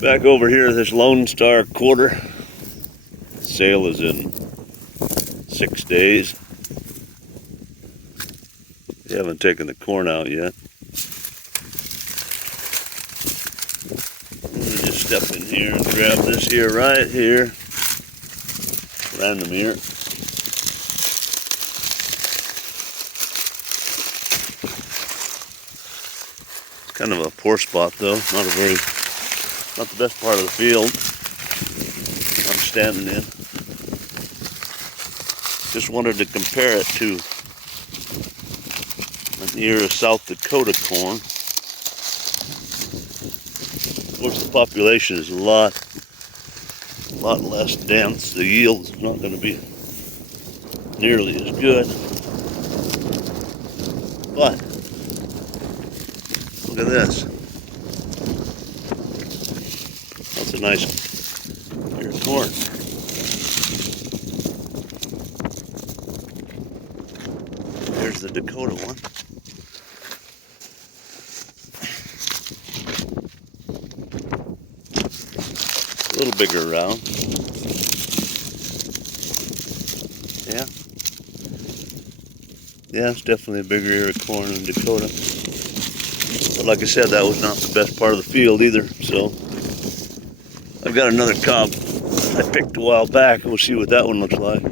Back over here, this Lone Star quarter. Sale is in 6 days. They haven't taken the corn out yet. I'm gonna just step in here and grab this here, right here. Random here. It's kind of a poor spot though, not the best part of the field I'm standing in. Just wanted to compare it to an ear of South Dakota corn. Of course, the population is a lot less dense. The yield's not going to be nearly as good. But look at this. That's a nice ear of corn. Here's the Dakota one. A little bigger around. Yeah, it's definitely a bigger ear of corn in Dakota. But like I said, that was not the best part of the field either. So I've got another cob I picked a while back. We'll see what that one looks like.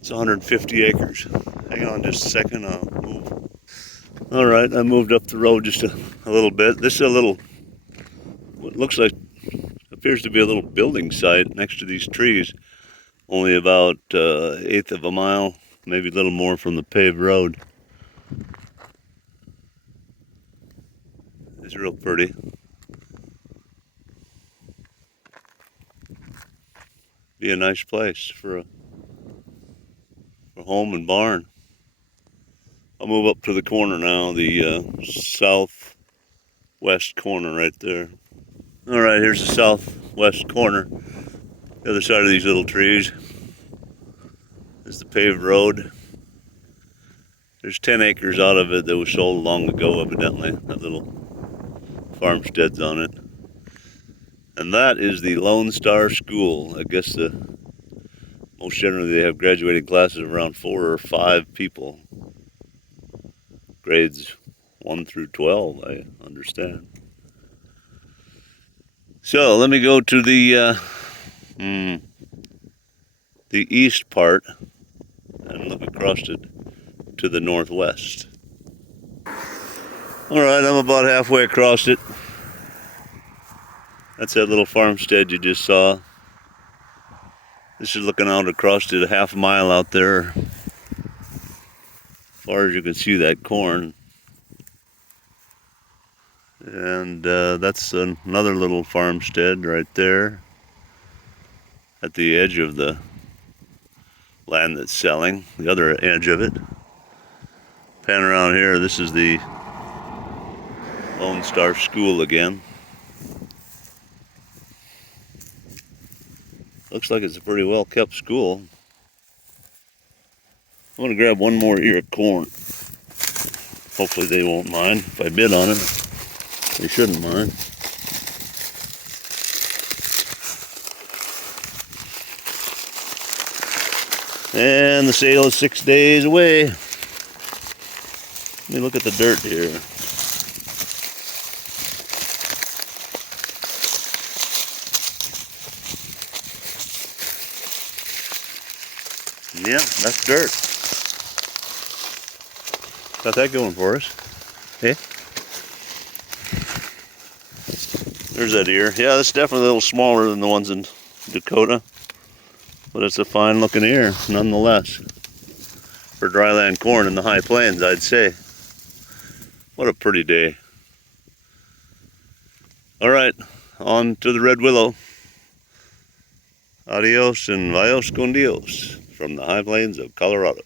It's 150 acres. Hang on just a second, I'll move. All right, I moved up the road just a little bit. This is a little, what looks like, appears to be a little building site next to these trees. Only about 1/8 of a mile, maybe a little more from the paved road. It's real pretty. Be a nice place for a home and barn. I'll move up to the corner now, the southwest corner right there. All right, here's the southwest corner. The other side of these little trees is the paved road. There's 10 acres out of it that was sold long ago, evidently. That little farmstead's on it. And that is the Lone Star School. I guess most generally they have graduating classes of around 4 or 5 people. Grades 1 through 12, I understand. So let me go to the east part and look across it to the northwest. All right, I'm about halfway across it. That's that little farmstead you just saw. This is looking out across it a half mile out there. As far as you can see that corn. And that's another little farmstead right there at the edge of the land that's selling, the other edge of it. Pan around here, this is the Lone Star School again. Looks like it's a pretty well kept school. I'm gonna grab one more ear of corn. Hopefully they won't mind if I bid on it. They shouldn't mind. And the sale is 6 days away. Let me look at the dirt here. Yeah, that's dirt. Got that going for us. Hey? There's that ear. Yeah, that's definitely a little smaller than the ones in Dakota. But it's a fine looking ear, nonetheless. For dryland corn in the high plains, I'd say. What a pretty day. All right, on to the red willow. Adios and vayos con Dios from the high plains of Colorado.